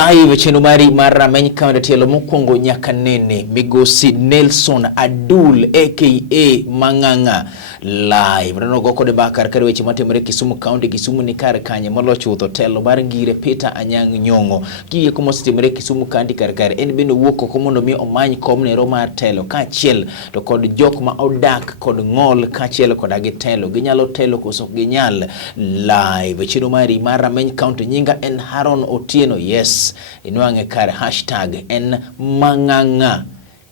Live chenro mari mar Rameny County tielo mokwongo nyaka nene migosi Nelson Adul aka Mang'ang'a live rano go kode bakar kare weche matimore Kisumu County. Kisumu ni kar kanye molocho utho telo mar ngire Peter Anyang' Nyong'o kiye komo sitimore Kisumu County kar en bendo wuok oko mondo mi omany kom nero mar telo kachiel to kod jok ma odak kod ng'ol kachiel kod agi telo ginyalo telo koso ginyal. Live chenro mari mar Rameny County nyinga en Haron Otieno. Yes, inwange kare hashtag en Mang'ang'a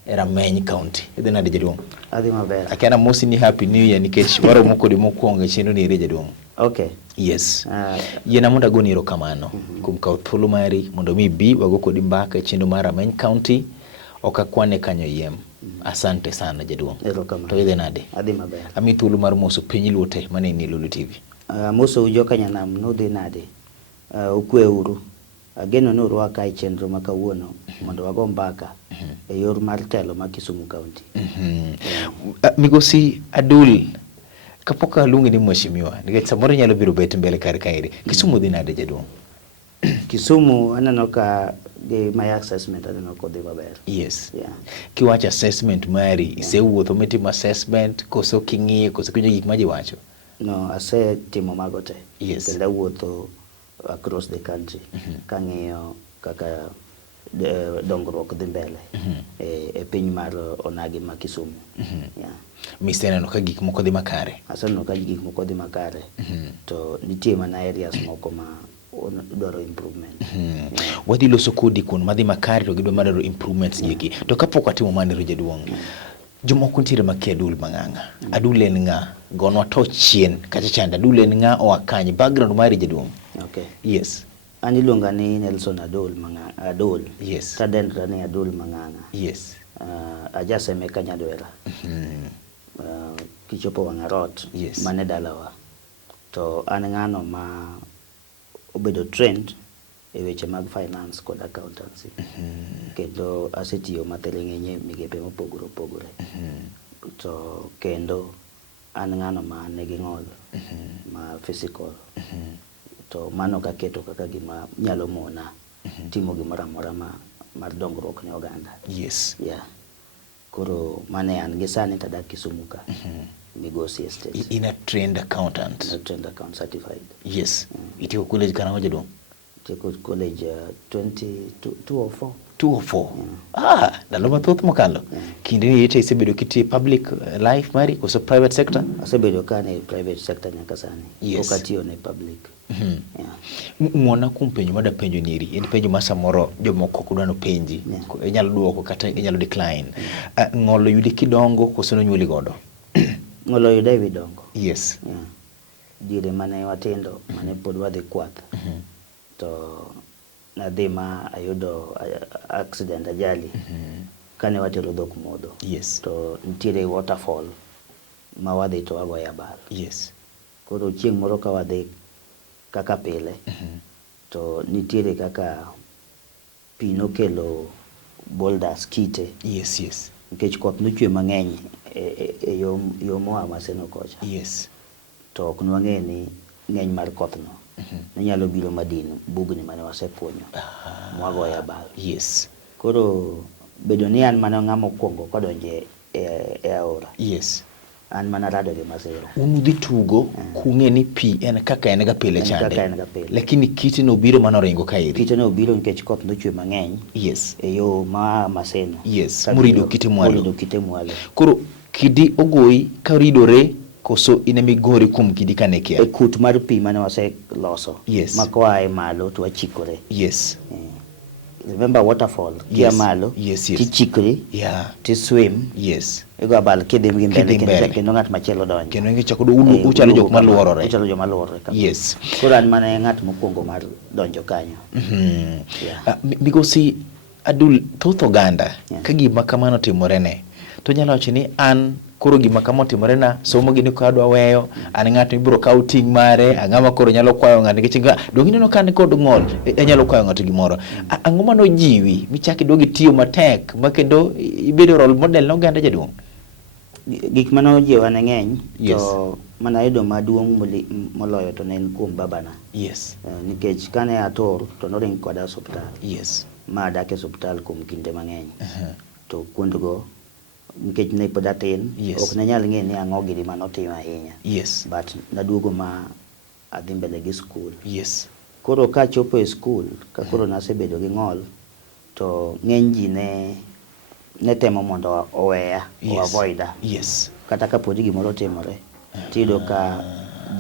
Rameny County. Idhe nade jaduong'? Adhi maber. Akena mosi ni happy new year nikech waro moko di mokwongo chenro ni ire jaduong'. Okay. Yes. Yena mondo agoni erokamano kuom kawo thuolo mari mondo mi bi wago kodi mbaka chenro mar Rameny County okakwane kanyo yiem. Asante sana jaduong'. Erokamano. To idhe nade? Adhi maber. Ami thuolo mar moso piny luote mane ni Lulu TV. Moso ujo kanyanam nudhi nade. Ukwe uru. Ageno no ruaka e chenro ma kawuono mondo wago mbaka e yor mar telo ma Kisumu County. Migosi Adul kapoka lungi ni mheshimiwa nikech samoro nyalo biro bet mbele kar kairi. Kisumu dhi nade jaduong'? Kisumu aneno ka my assessment aneno ko dhi maber. Yes. Yeah. Kiwacho assessment mari isewuotho mitimo assessment koso king'iye koso kinyo gik ma ji wacho? No, ase timo mago te. Yes. Kenda wuotho across the country kang'iyo kaka dongruok dhi mbele e piny mar onagi ma Kisumu. Yeah. Miseneno ka gik moko dhi makare? Aseneno ka gik moko dhi makare. To nitie mana areas moko ma dwaro improvement. Wadhi loso kodi kuon madhi makare to gidwa madwaro improvements giki. To kapok watimo manero jaduong', jomoko ntiere makia Adul Mang'ang'a. Adul en ng'a? Gonwa to chien kacha chanda. Adul en ng'a oa kanye? Background mari jaduong'? Okay. Yes. Ani luonga ni Nelson Adul Mang'ang'a. Adul. Yes. Tadendra ni Adul Mang'ang'a. Yes. Ajaseme Kanyadwera. Kichopo Wang'arot. Yes. Mane dalawa. To an ng'ano ma obedo trend e weche mag finance kod accountancy. Kendo asetiyo matheling'enye migepe mopogore opogore. To kendo an ng'ano ma nigi ng'ol ma physical. To mano kaketo kaka gima nyalo mona timo gimoro amora mar dongruok ne oganda. Yes. Yeah. Koro mane an gi sani tadak Kisumu ka. Migosi Estate. In a trained accountant? A trained account certified. Yes. Itiyo college karango jaduong'? Itiyo college 204. 204. Dalo mathoth mokalo. Kinde ni ite isebedo kiti public life mari koso private sector? Asebedo kane private sector nyaka sani. Yes. Okatiyo ne public. Mwona kuom penjo mada penjo niri, en penjo ma samoro jomoko kudwano penji, inyalo duoko kata inyalo decline. Ng'olo yudi kidongo koso nonyuoli godo? Ng'olo yude ewi dongo. Yes. Diere mane watindo, mane pod wadhi kwath. To nadhi ma ayudo accident ajali. Kane watero dhok modho. Yes. To nitiere waterfall ma wadhi to wagoya abal. Yes. Koro chieng' moro ka wadhi kaka pile. To nitiere kaka pi nokelo boulders kite. Yes, yes. Nikech koth nochwe mang'eny e yo moa Maseno kocha. Yes. To ok nwang'e ni ng'eny mar kothno nyalo biro madino bugni mane wasepuonyo mwagoya abal. Yes. Koro bedo ni an mana ng'amo kwongo kodonje e aora. Yes. An mana rado gi masira. Unudhi tugo kung'e ni pi en kaka en ga pile chande. Kaka en ga pile. Lakini kiti no biro mano ringo kairi. Kiti no biro nikech koth nochwe mang'eny. Yes. E yo ma Maseno. Yes. Murido kiti mwalo. Murido kiti mwalo. Koro kidi ogoi ka ridore koso inemigori kum kidi kanekia? E kut mar pi mane wase loso. Yes. Makwa e malo to wachikore. Yes. Remember waterfall? Kia malo. Yes, yes. Tichikri. Yeah. Ti swim. Yes. Ego abal kidhi mbele kendo ng'at machielo donjo. Kendo ingi chako unu uchalo jok maluorore. Uchalo jok maluorore. Yes. Koro an mana ng'at mokwongo mar donjo kanyo. Migosi Adul thoth oganda ka gima kamano timorene to nyalo wacho ni an koro gima kama timorena somo gini ko adwa weyo an ng'ato ibro kaw ting' mare ang'ama koro nyalo kwayo ng'ato nikech dongi neno kan kod ng'ol nyalo kwayo ng'ato gimoro ang'o mano jiwi michaki dogi tiyo matek makendo ibedo role model no oganda jaduong'? gik mano jiwa ne ng'eny Yes. to mana yudo maduong' moloyo to ne en kuom babana. Yes. Nikech kane atur to noring koda osuptal. Yes. Ma adak e osuptal kuom kinde mang'eny. To kuondgo nikech ne pod atin, Yes. ok ne nyal ng'e ni ang'o gima notimo ahinya. Yes. But naduogo ma adhi mbele gi skul. Yes. Koro ka chopo e skul, ka koro nasebedo gi ng'ol, to ng'eny ji ne temo mondo oweya, o avoida. Yes. Kata ka podi gimoro timore, tiyudo ka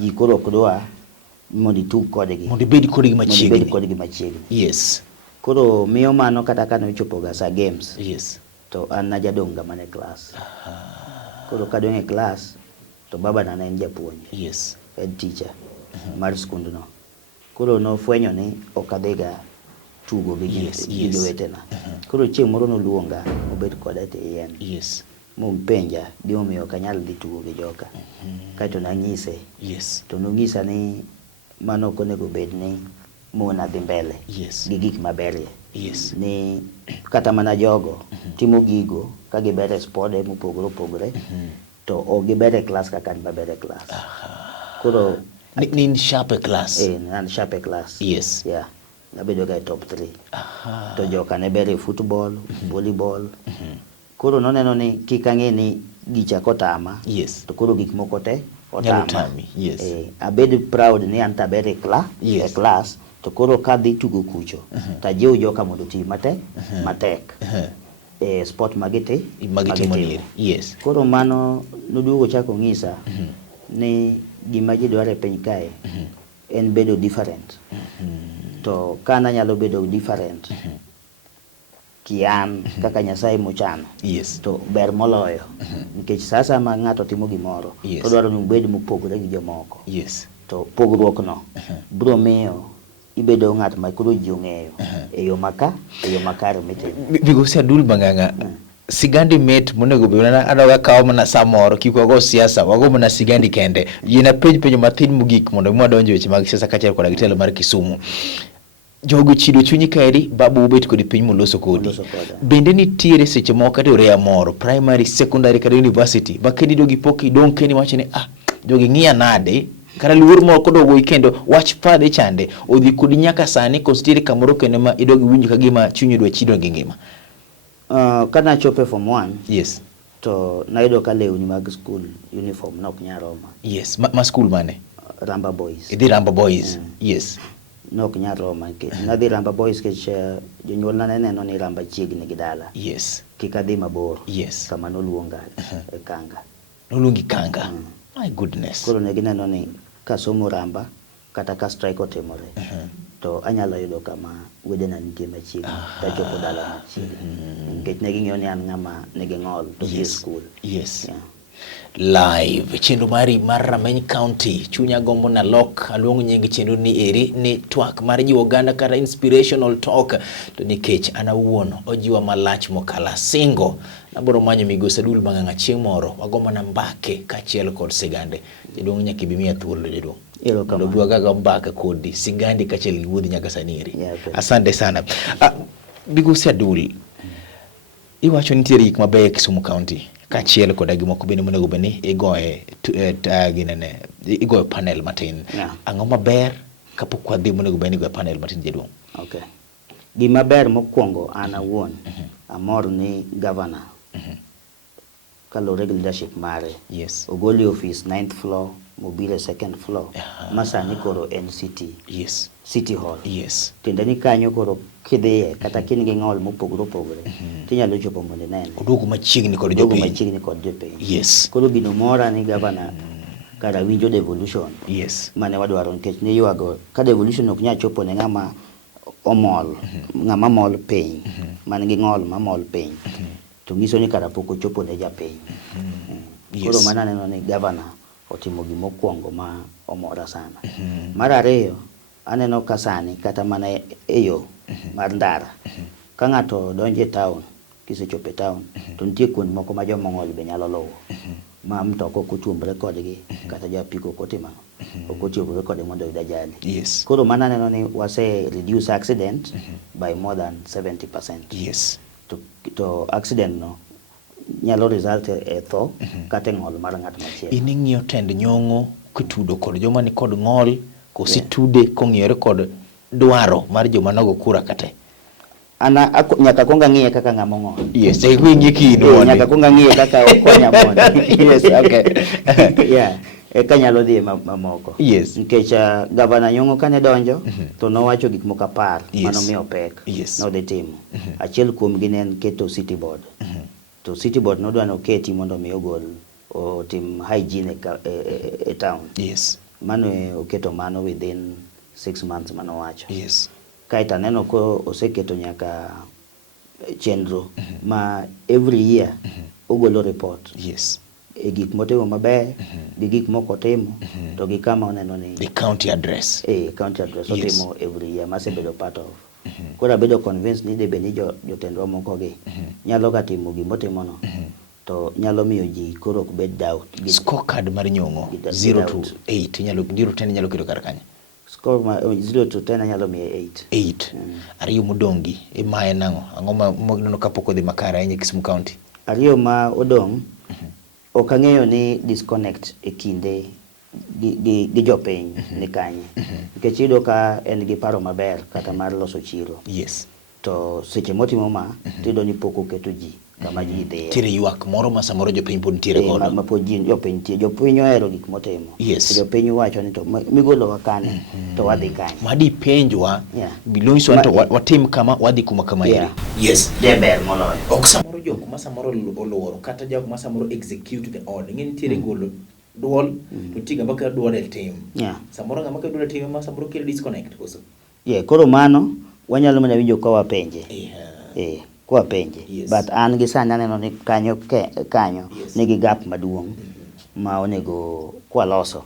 ji koro ok dwa mondo itug kodgi. Mondo ibed kodgi machiegni. Mondo ibed kodgi machiegni. Yes. Koro miyo mano kata ka nochopo ga sa games, Yes. to an najadong' ga mana e klas. Koro kadong' e klas, to babana ne en japuonj. Yes. Head teacher mar skundno. Koro nofwenyo ni ok adhiga tugo gi jowetena. Koro chieng' moro noluonga obet koda e yien. Yes. Penja gimomiyo ok anyal dhi tugo gi joka. Kaeto nanyise. Yes. To nonyisa ni mano ok onego bed ni mon adhi mbele Yes. gi gik maberie. Yes. Ni kata mana jogo timo gigo ka giber e spode mopogore opogore, to ok giber e klas kaka an maber e klas. Koro Nin sharp e klas. nan sharp e klas. Yes. Yeah. Nabedo ga e top 3. To joka ne ber e football, volleyball. Koro noneno ni kik ang'e ni gicha kotama. Yes. To koro gik moko te Nyalo otama. tami. Yes. Abed proud ni an taber e Yes. klas. To koro kadhi tugo kucho. Tajiw joka mondo ti matek. Sport Magitimo niri. Yes. Koro mano noduogo chako ng'isa ni gima ji dwaro e piny kae en bedo different. To kana nyalo bedo different kian kaka Nyasaye mochano. Yes. To ber moloyo. Nikech sasa ma ng'ato timo gimoro, Yes. to dwaro ni ubed mopogore gi jomoko. Yes. To pogruok no biro miyo ibedo ng'at ma koro ji ong'eyo e yo makare mitimo. Migosi Abdul Mang'ang'a, sigandi met monego bed na adoga kawo mana samoro kik wago siasa, wago mana sigandi kende. Yina penjo mathin mogik mondo mwadonjo weche mag siasa kaachiel koda gi telo mar Kisumu. Jogo chido chunyi kaeri, babu ubet kodi piny moloso kodi. Bende nitiere seche moko kata orea moro, primary, secondary kata university, bakedi dogi pok idong' keni wacho ni jogi ng'iya nade, kata luor moro kodogo kendo wach padhe chande, odhi kodi nyaka sani konstiere kamoro kendo ma idogi winjo kagima chunyi dwa chido gi ngima. Kana chope form 1, Yes. to nayudo ka lewni mag school uniform nok nya roma. Yes. Ma school mane? Ramba Boys. Idhi Ramba Boys. Yes. Nok nya roma ke. Nadhi Ramba Boys ke jonyuol na neno ni Ramba chiegni gi dala. Yes. Kik adhi mabor. Yes. Kama noluonga e Kanga. Noluongi Kanga. My goodness. Koro ne gineno ni kasomo Ramba kata ka strike otimore. To anyalo yudo kama wedena nitie machiegni. Tachopo dala machiegni. Nikech ne ging'eyo ni an ng'ama nigi ng'ol to gi school. Yes. Yeah. Live chenro mari mar Rameny County chunya gombo na lok aluongo nying chenro ni eri ni twak mar jiwo oganda kata inspirational talk, to nikech ana wuono ojiwa malach mokala singo naboro manyo Migosi Abdul Mang'ang'a chieng' moro wagombo na mbake kaachiel kod sigande. Jadong' nyaka ibimiya thuolo jadong'. Nobwa gaga mbaka kodi sigandi kaachiel gi wuodhi nyaka saniri. Asante sana. Migosi Abdul, iwacho nitiere gik mabeyo e Kisumu County kaachiel koda gimoko bende monego bed ni igoye panel matin. Ang'o maber kapok wadhi monego bed ni igoye panel matin jaduong'? Okay. Gima ber mokwongo an awuon amor ni governor kalore gi leadership mare. Yes. Ogoli office 9th floor mobile 2nd floor. Masani koro NCT. Yes. City Hall. Yes. Tiende ni kanyo koro kidhiye kata kin gi ng'ol mopogore opogore tinyalo chopo mondo nene. Oduogo machiegni kod jopiny. Yes. Koro gino mora ni governor kara winjo devolution. Yes. Mane wadwaro nikech ni yuago ka devolution ok nya chopo ne ng'ama omol, ng'ama mol piny, man gi ng'ol mamol piny. To ngiso ni kara pok ochopo ne japiny. Koro mana neno ni governor otimo gimokwongo ma omora sana. Mar ariyo, aneno ka sani kata mana e yo mar ndara. Ka ng'ato donje town, kisechope town, to nitie kuond moko ma jomong'ol be nyalo luwo. Ma mtoko kotuombre kodgi kata japiko kotima. Okotiombre kodgi mondo oyud ajali. Yes. Koro mana neno ni wase reduce accident by more than 70%. Yes. To accident no nyalo result e tho kata ng'ol mar ng'at machielo. In ing'iyo tend nyong'o kitudo kod joma ni kod ng'ol kosi tude kong'iyore kod dwaro mar joma nogo kura kate? Ana nyaka konga ng'iye kaka ng'amo ng'ol. Yes, e wingi kino. Nyaka konga ng'iye kaka okonya mondo. Yes, okay. Yeah. Eka nyalo dhi mamoko. Yes. Nikech gavana Nyong'o kane donjo to nowacho gik moko 10 mano miyo pek. Yes. No dhi timo. Achiel kuom gi ne en keto city board. To city board nodwa noketi mondo mi ogol otim hygiene e town. Yes. Mano oketo mano within 6 months mano wacho. Yes. Kaita neno ko oseketo nyaka chenro ma every year ogolo report. Yes. E gik motimo maber, gi gik moko timo, to gi kama oneno ni the county address. County address Yes. otimo every year mase bedo part of. Kora bedo convinced ni debe ni jotendwa moko gi nyalo ka timo gimotimo no. To nyalo miyo ji koro ok bed doubt. Scorecard mar Nyong'o 0 to 8 nyalo 0 10 nyalo keto kar kanya. Score 0 to 10 nyalo miyo 8. Ariyo modongi imaye nang'o? Ang'o ma kapok odhi makara e Kisumu County? Ariyo ma odong' ok ang'eyo ni disconnect e kinde gi jopiny ni kanye. Nikech iyudo ka en gi paro maber kata mar loso chiro. Yes. To seche motimo ma tiyudo ni pok oketo ji kama ji dhiye. Tire ywak moro ma samoro jopiny pod ntiere godo. Ma pod jopiny tie. Jopiny ohero gik motimo. Yes. Jopiny wacho ni to migolo wakane to wadhi kanye. Madi penjwa bilonso to watim kama wadhi kuma kama iri. Yes. Deber moloyo. Ok samoro jok ma samoro oluoro kata jok ma samoro execute the order. Ng'eni ntiere golo duol to tiga mbaka duol e tim. Samoro ng'ama ka duol e tim ma samoro kelo disconnect koso. Koro mano wanyalo mana winjo ka wapenje. Kwa penje. Yes. But an gi sani aneno ni kanyo nigi gap maduong' ma onego kwa loso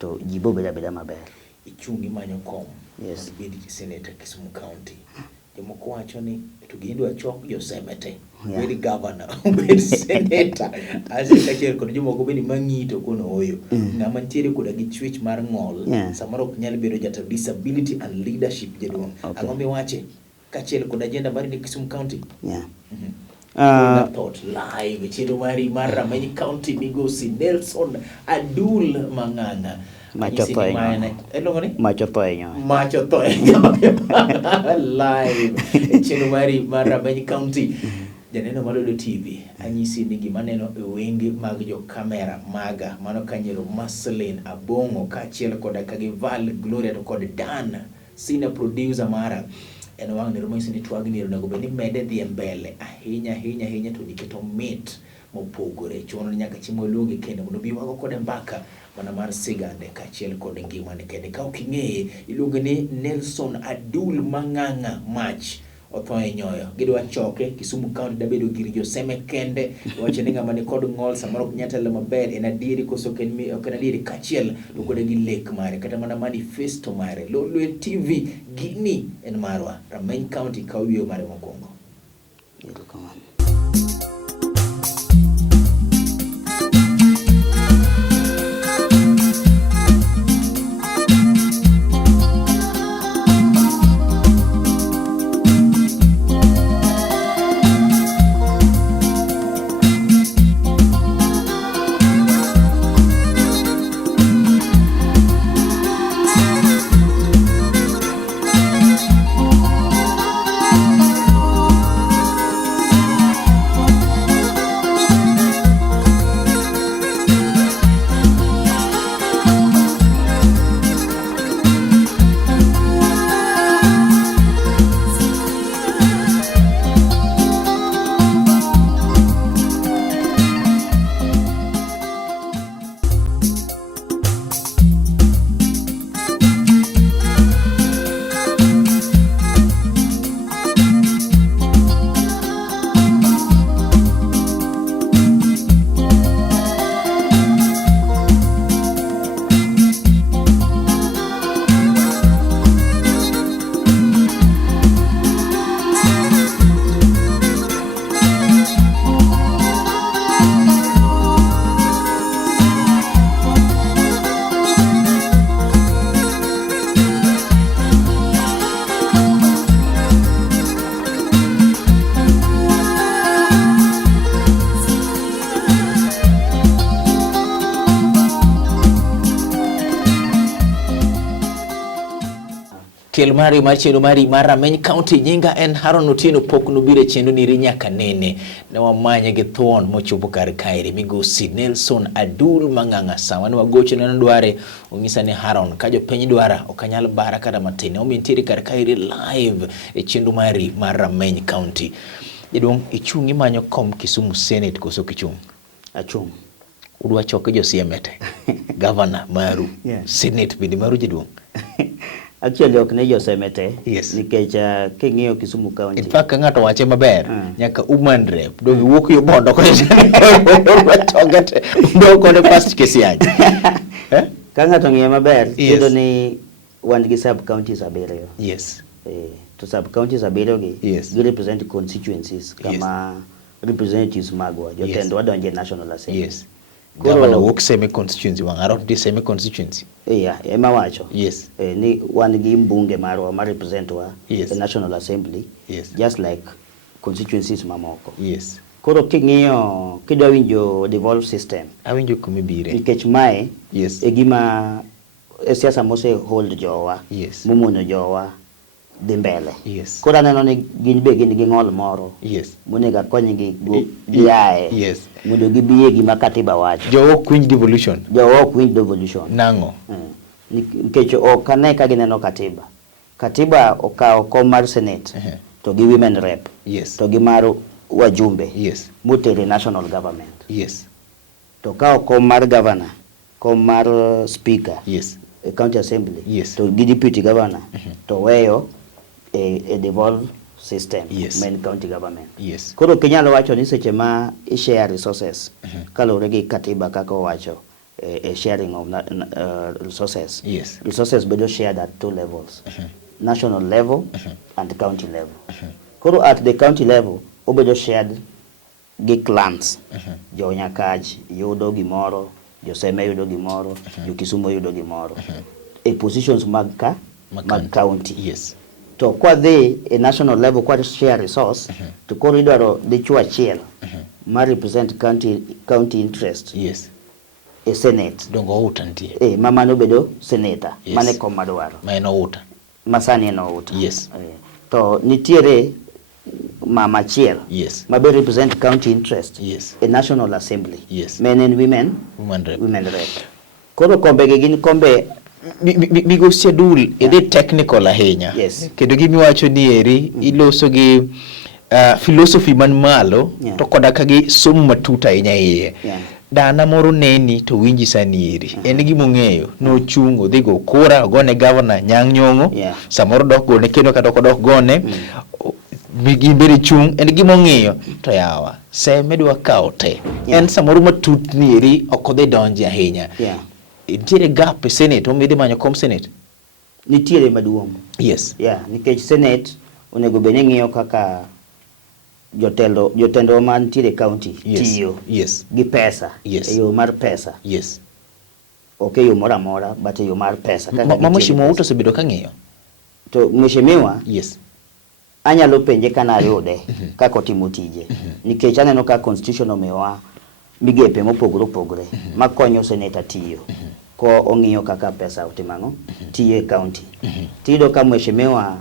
to ji bo beda maber. Ichungi manyo kom. Yes. Bedi senator Kisumu County. Jomoko wacho ni to gidwa chok josemete. Bedi governor, bedi senator. Ase kachiel kod jomoko bedi mang'ito kono oyo. Ng'ama ntiere koda gi chwech mar ng'ol. Samoro ok nyal bedo jata disability and leadership jaduong'. Ang'o miwache? Kachiel kod agenda mari ni Kisumu County. Thought live chiro mari mar Rameny County migosi Nelson Adul Mang'ang'a. Macho to live chiro mari mar Rameny County. Janeno Malodo TV anyisi ni gima neno e wenge mag jo kamera maga mano kanyero Marceline Abongo kachiel kod Kagival Gloria to kod Dan senior producer mara. En wang ni rumoisi ni tuagni ero nagobe ni mede dhi mbele ahinya to niketo mit mopogore chono nyaka chimo luongi kende mondo bi wago kode mbaka mana mar sigande kachiel kod ngima ne kende ka oking'eye iluongo ni Nelson Adul Mang'ang'a Mach otho e nyoyo gidwa choke Kisumu County da bedo gir joseme kende wacho ni ng'ama ni kod ng'ol samoro ok nyatelo maber en adieri koso ken mi ok en adieri kachiel to kod gi lek mare kata mana manifesto mare Lolwe TV gini en marwa Rameny County kawiyo mare mokwongo. kel mari mar chenro mari mar Rameny County. Nyinga en Haron Otieno, pok nobiro chenro niri nyaka nene. Ne wamanye gi thuon mochopo kar kaeri migosi Nelson Adul Mang'ang'a. Sama ne wagocho ne dware ong'isa ni Haron ka jopiny dwara ok anyal bara kata matin. Omiyo nitiere kar kaeri live e chenro mari mar Rameny County. Jaduong' ichung' imanyo kom Kisumu Senate koso kichung'? Achung'. Udwa choke jo siemete. Governor maru. Yeah. Senate bende maru jaduong'. Actually ok ne jo semete. Yes. Nikech king'iyo Kisumu County. In fact ng'ato wache maber nyaka woman rep do wuok yo bondo ko chogete do ko ne past Kisiany. Ka ng'ato ng'iyo maber Yes. kendo ni wan gi sub counties abiriyo. Yes. To sub counties abiriyo gi Yes. gi represent constituencies kama representatives magwa jotendwa donje National Assembly. Yes. Governor wuok semi constituency wang'aro di semi constituency. Ema wacho. Yes. Ni wan gi mbunge marwa ma represent wa Yes. the National Assembly. Yes. Just like constituencies mamoko. Yes. Koro king'iyo kidwa winjo devolve system Awinjo kumibire. nikech mae Yes. e gima siasa mose hold jowa. Yes. Mumono jowa dhi mbele. Yes. Koro aneno ni gin be gin gi ng'ol moro. Yes. Monego akonygi giae. Yes. Mondo gibiye gima katiba wacho. Jo ok winj devolution. Jo ok winj devolution. Nango. Nikech ok ane ka gineno katiba. Katiba okawo kom mar Senate to gi women rep. Yes. To gi mar wajumbe. Yes. Motere national government. Yes. To okawo kom mar governor, kom mar speaker. Yes. County assembly. Yes. To gi deputy governor. To weyo a devolve system. Yes. Main county government. Yes. Koro kinyalo wacho ni seche ma i-share resources kalure gi katiba kaka wacho a sharing of resources. Yes. Resources bedo shared at two levels. National level and county level. Koro at the county level obedo shared gi clans. Jo Nyakach yudo gimoro, jo Seme yudo gimoro, jo Kisumu yudo gimoro. A positions mag county. Yes. To kwa dhi a national level kwa share resource to koro idwaro dichwo achiel ma represent county interest. Yes. A senate. Dongo uta ntie. Mamano bedo senator. Yes. Mane kom madwaro. Maeno uta. Masani eno uta. Yes. To nitiere mama achiel. Yes. Ma be represent county interest. Yes. A national assembly. Yes. Men and women. Women rep. Women rep. Koro kombe gi gin kombe Migosi Adul ede technical ahinya. Yes. Kendo gimiwacho ni eri iloso gi philosophy man malo to koda kagi somo matuta ahinya iye. Dana moro neni to winji sani eri. En gimo ng'eyo no chungo dhigo kura ogone governor Nyang' Nyong'o. Samoro dok gone kendo ka dok gone. Biri chung en gimo ng'eyo to yawa Seme dwa kawo te. En samoro matut ni eri okodhe donje ahinya. Nitiere gap e Senate, omidhi manyo kom Senate? Nitiere maduong'. Yes. Nikech Senate onego bene ng'iyo kaka jotelo man nitiere county tiyo. Yes. Gi pesa. Yes. E yo mar pesa. Yes. Ok yo mora mora, but e yo mar pesa. Mheshimiwa Outa osebedo ka ng'iyo? To Mheshimiwa? Yes. Anyalo penje kana ayude kaka otimo tije. Nikech aneno ka constitution omiyowa migepe mopogore opogore makonyo senator tiyo. Ko ong'iyo kaka pesa otimang'o tiyo e county. Tido ka Mheshimiwa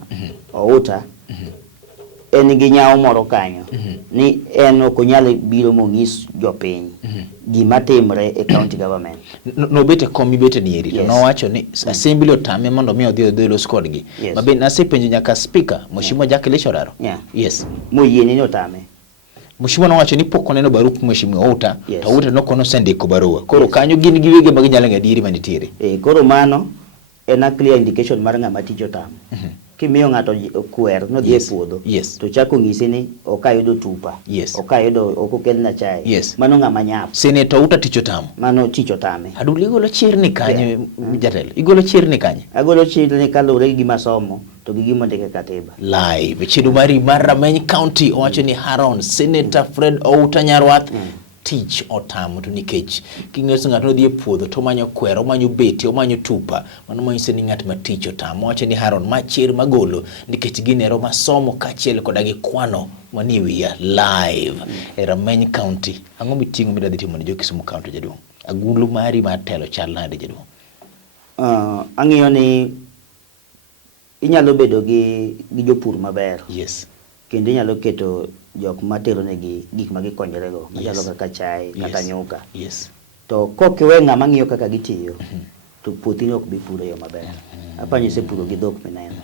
Outa en gi nyawo moro kanyo ni en ok onyal biro mong'is jopiny gima timre e county government. No bete komi bete ni eri. No wacho ni assembly otame mondo mi odhi los kodgi. Mabe nasepenjo nyaka speaker Mheshimiwa Jack Leshoraro. Yes. Moyieni ni otame. Mheshimiwa nowacho ni pok oneno barup Mheshimiwa Outa to Outa nokono sendiko barua. Koro kanyo gin giwege mag nyalo ng'adiri manitiere. Koro mano en a clear indication mar ng'ama tich otamo. Kimiyo ng'ato kwer no dhi e puodho to chako ng'isi ni ok ayudo tupa. Ok ayudo ok okelna chai. Mano ng'ama nyap. Senator Outa tich otamo. Mano tich otame. Adul igolo chirni kanyo jatelo. Igolo chirni kanyo. Agolo chirni kalure gi gima somo to gi gima ndike katiba. Live chedo mari mar Rameny County owacho ni Haron Senator Fred Outa Nyarwath tich otamo to nikech king'eso ng'ato dhi e puodho to manyo kwero manyo beti manyo tupa mano manyiso ni ng'at ma tich otamo. Wacho ni Haron machir magolo nikech ginero masomo kachiel koda gi kwano mani wiya live e Rameny County. Ang'o miting'o midadhi timo ne jo Kisumu County jaduong'? Agulu mari mar telo chal nade jaduong'? Ang'iyo ni inyalo bedo gi jopur maber. Yes. Kendo inyalo keto jok matero negi gik ma gikonyorego, machalo kaka chai kata nyuka. Yes. To kokiwe ng'ama ng'iyo kaka gitiyo, to puothini ok bi puro yo maber. Apani isepuro gi dhok mineno.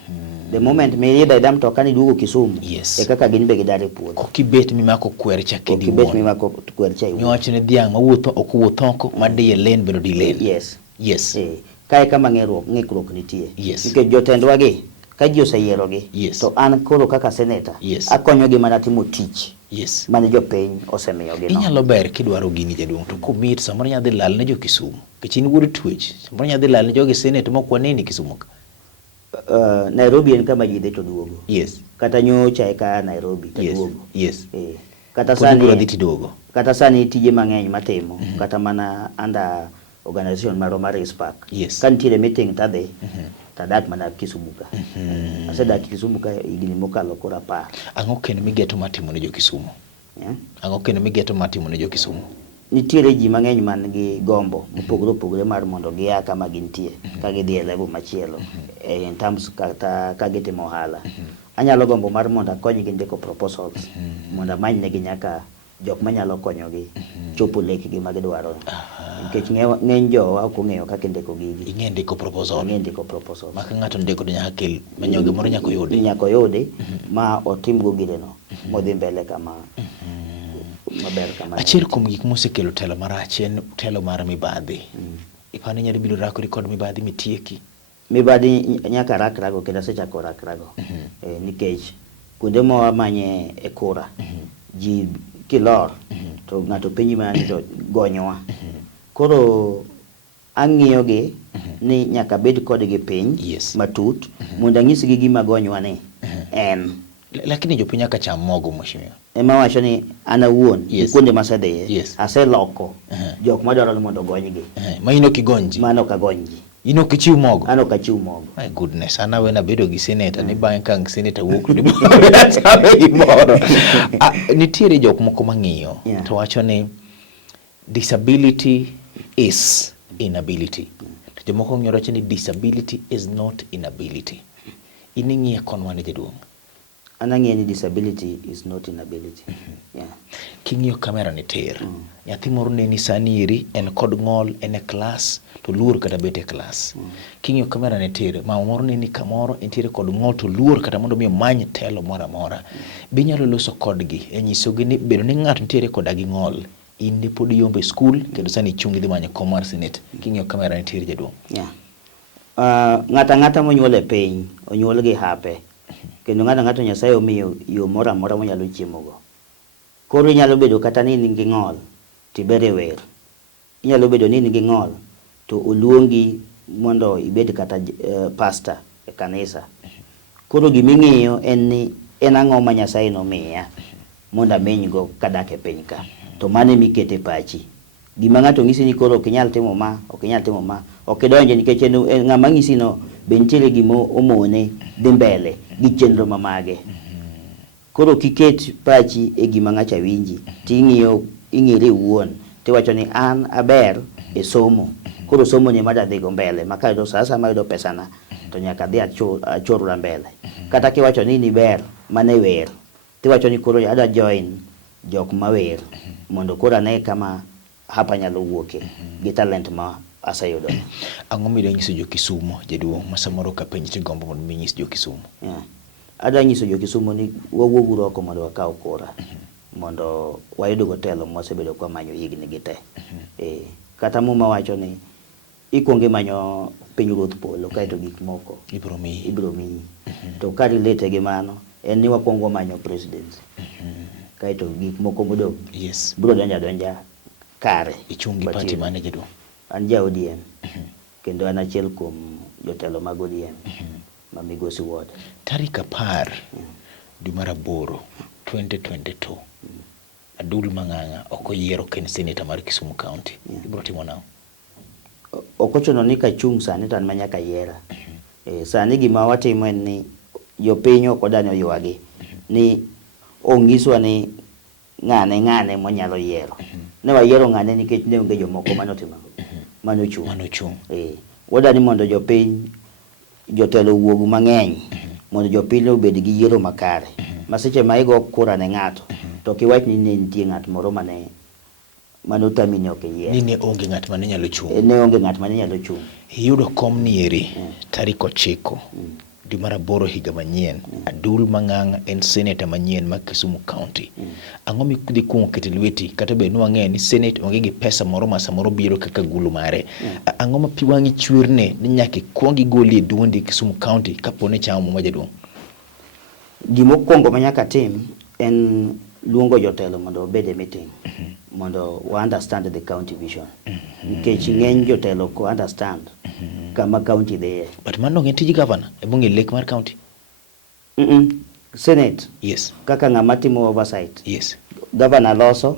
The moment miyida idam to kani duogo Kisumu, e kaka gin be gidare puodho. Okibet mimako kwer cha kidi wuon. Okibet mimako kwer cha iwuon. Miwacho ne dhiang' mawuotho ok wuotho oko, madiye len bendo di len. Yes. Kae kama ng'ikruok nitie. Yes. Nikech jotendwa gi, ka ji oseyierogi, to an koro kaka senator, akonyogi mana timo tich. Yes. Mane jopiny osemiyogi no. Inyalo ber kidwaro gini jaduong' to kumit samoro nyadhi lal ne jo Kisumu. Kichin wuod twech. Samoro nyadhi lal ne jogi senate mokwaneni Kisumu ka. Nairobi en kama ji dhi to duogo. Yes. Kata nyocha ka Nairobi to duogo. Yes. Kata sani tije mang'eny matimo, kata mana under organization maro mar Spark. Ka nitiere meeting tadhi, tadak mana Kisumu ka. Asedak Kisumu ka higni mokalo kora 10. Ang'o kendo migeto matimo ne jo Kisumu? Ang'o kendo migeto matimo ne jo Kisumu? Nitiere ji mang'eny man gi gombo mopogore mar mondo gia kama gintie, ka gidhi e level machielo, in terms kata ka gitimo ohala. Anyalo gombo mar mondo akonygi ndiko proposals, mondo amany negi nyaka jok manyalo konyogi chopo lekgi ma gidwaro. Nikech ng'eny jowa ok ong'eyo kaka ndiko gigi. Ing'e ndiko proposal? Ing'e ndiko proposal. Ma ka ng'ato ndiko nyaka kel manyoge moro nyaka yudi. Nyaka yudi ma otimgo gireno modhi mbele kama maber kama. Achiel kuom gik mosekelo telo marach en telo mar mibadhi. Ipani nyalo biro rakori kod mibadhi mitieki. Mibadhi nyaka rakrago kendo asechako rakrago. Nikech kuonde ma manye e kura, ji kilor to ng'ato penji mani to gonyowa. Koro ang'iyogi ni nyaka bed kodgi piny matut mondo anyisgi gima gonywa ni en. Lakini jopiny nyaka cham mogo mheshimiwa. Ema wacho ni an awuon kuonde masedhiye aseloko jok madwaro ni mondo gonygi. Ma ino kigonji? Mano kagonji. Ino kichiw mogo? Ano kachiw mogo. My goodness, ana wena bedo gi senator ni bang' kang senator wuok ni moro. Nitiere jok moko mang'iyo to wacho ni disability is inability. To jomoko ng'iyo wacho ni disability is not inability. Ining'iye konwa ne jaduong'. Anang'e ni disability is not inability. King'iyo kamera ni tir. Nyathi moro neni sani iri en kod ng'ol en e klas to luor kata bet e klas. King'iyo kamera ni tir, mama moro neni kamoro entiere kod ng'ol to luor kata mondo mi omany telo moro amora. Binyalo loso kodgi e nyisogi ni bedo ni ng'ato nitiere koda gi ng'ol, in ne pod iombe skul kendo sani ichungi dhi manyo kom mar senate. King'iyo kamera ni tir jaduong'. Ng'ata monyuol e piny onyuol gi hape. Kendo ng'ato Nyasaye omiyo yo moro amora monyalo chiemogo. Koro inyalo bedo kata ni in gi ng'ol tibere wer. Inyalo bedo ni in gi ng'ol to oluongi mondo ibed kata pastor e kanisa. Koro giming'iyo en ni en ang'o ma Nyasaye nomiya mondo amenygo kadak e piny ka. To mane mikete pachi. Gima ng'ato ng'isi ni koro ok inyal timo ma, ok idonje nikech en ng'ama ng'isi no be nitiere gima omone dhi mbele gi chenro mamage. Koro kiket pachi e gima ng'acha winji, ing'iri wuon, tiwacho ni an aber e somo. Koro somo ni mada dhigo mbele, makayudo sasa mayudo pesana, to nyaka dhi achorra mbele. Kata kiwacho ni ni ber mane wer, tiwacho ni koro ada join jok mawer, mondo koro ane kama hapa nyalo wuoke gi talent ma aseyudo. Ang'o midwa nyiso jo Kisumu jaduong' ma samoro ka penj ti gombo mondo mi nyis jo Kisumu? Adwa nyiso jo Kisumu ni wawuog oko mondo wakaw kura mondo wayudgo telo mosebedo kwa manyo higni gi te. Kata muma wacho ni ikuongo manyo pinyruoth polo kaeto gik moko ibro miyi. To ka relate gi mano en ni wakuongo manyo presidency. Kaeto gik moko modong bro donja kare. Ichungi party mane jaduong'? An ja ODM. Kendo an achiel kuom jotelo mag ODM ma Migosi Ward. Tarik 10 dwe mar 8 2022 Adul Mang'ang'a ok oyiero ken senator mar Kisumu County. Ibro timo nao? Okochuno ni kachung' sani tan manyaka yiera. Sani gima watimo en ni jopiny ok odani oywagi ni ong'iswa ni ng'ane monyalo yiero. Ne wayiero ng'ane nikech ne onge jomoko manotimo manochung'. Wadani mondo jopiny jotelo wuogu mang'eny mondo jopiny obed gi yiero makare. Maseche ma igo kura ne ng'ato to kiwach ni ne nitie ng'at moro mane otamini ok yier. Ni ne onge ng'at mane nyalo chung'. Ne onge ng'at mane nyalo chung'. Yudo kom ni eri tarik 9 dwe mar 8 higa manyien. Adul Mang'ang'a en senator manyien ma Kisumu County. Ang'o midhi kuongo keto lweti kata bed ni wang'eyo ni senate onge gi pesa moro ma samoro biro kaka gulu mare. Ang'o ma pi wang'i chwerne ni nyaka kuong igoli e duondi Kisumu County kapo ni chamo ma jaduong'? Gimokwongo ma nyaka tim en luongo jotelo mondo obed e meeting mondo we understand the county vision. Nikech ng'eny jotelo ko understand kama county dhiye. But mano ng'en tiji governor e bunge lake mar county. Senate. Yes. Kaka ng'ama timo oversight. Yes. Governor loso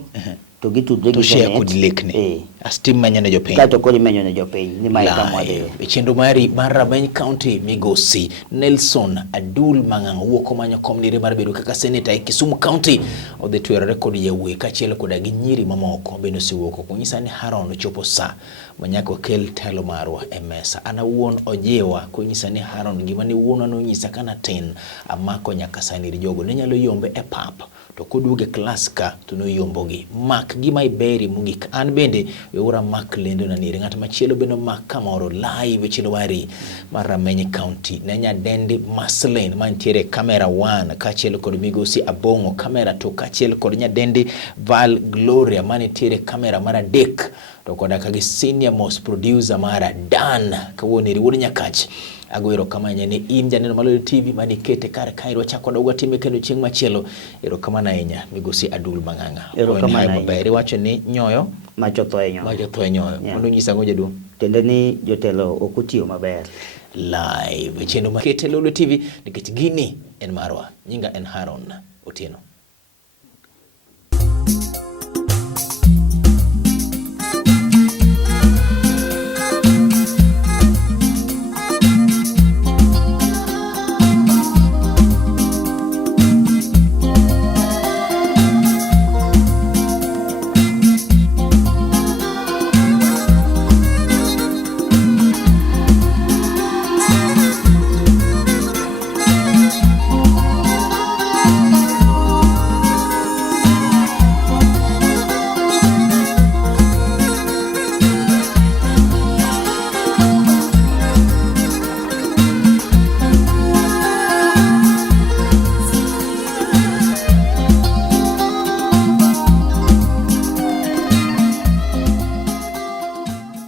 to gitudre gi Senate. To share kod lake ne. Astim manyo ne jopiny. Kato kodi menyo ne jopiny ni mae kama dhiye. E chenro mari mar Rameny County migosi Nelson Adul Mang'ang'a wuok manyo komnire mar bedo kaka senator e Kisumu County odhi twerore kod yawuoyi kachiel koda gi nyiri mamoko bende osewuok kunyisa ni Haron ochopo sa manyako kel telo marwa e mesa. Ana wuon ojewa kunyisa ni Haron gima ni wuon nonyisa kana tin amako nyaka sanir jogo ne nyalo yombe e pap to koduoge klas ka to no yombogi mak gima iberi mugik an bende weura mak lendo na niri ng'at machielo beno mak kamoro live chilo mari mar Rameny County ne nyadendi Maslin mantiere kamera 1 kachiel kod migosi Abongo kamera to kachiel kod nyadendi Val Gloria mantiere kamera mar 3 to koda kagi senior most producer mara Dan kawuoni riwuod Nyakach. Agoero kama nyane in janeno Malolo TV manikete kar kairo chako dogo time kendo chieng machielo. Ero kama na inya migosi Adul Mang'ang'a. Ero kama na inya. Wacho ni nyoyo macho thoe nyoyo. Macho thoe nyoyo. Mondo nyisa ngoja du. Tende ni jotelo okutiyo maber. Live chendo makete Lolo TV nikech gini en marwa. Nyinga en Haron Otieno.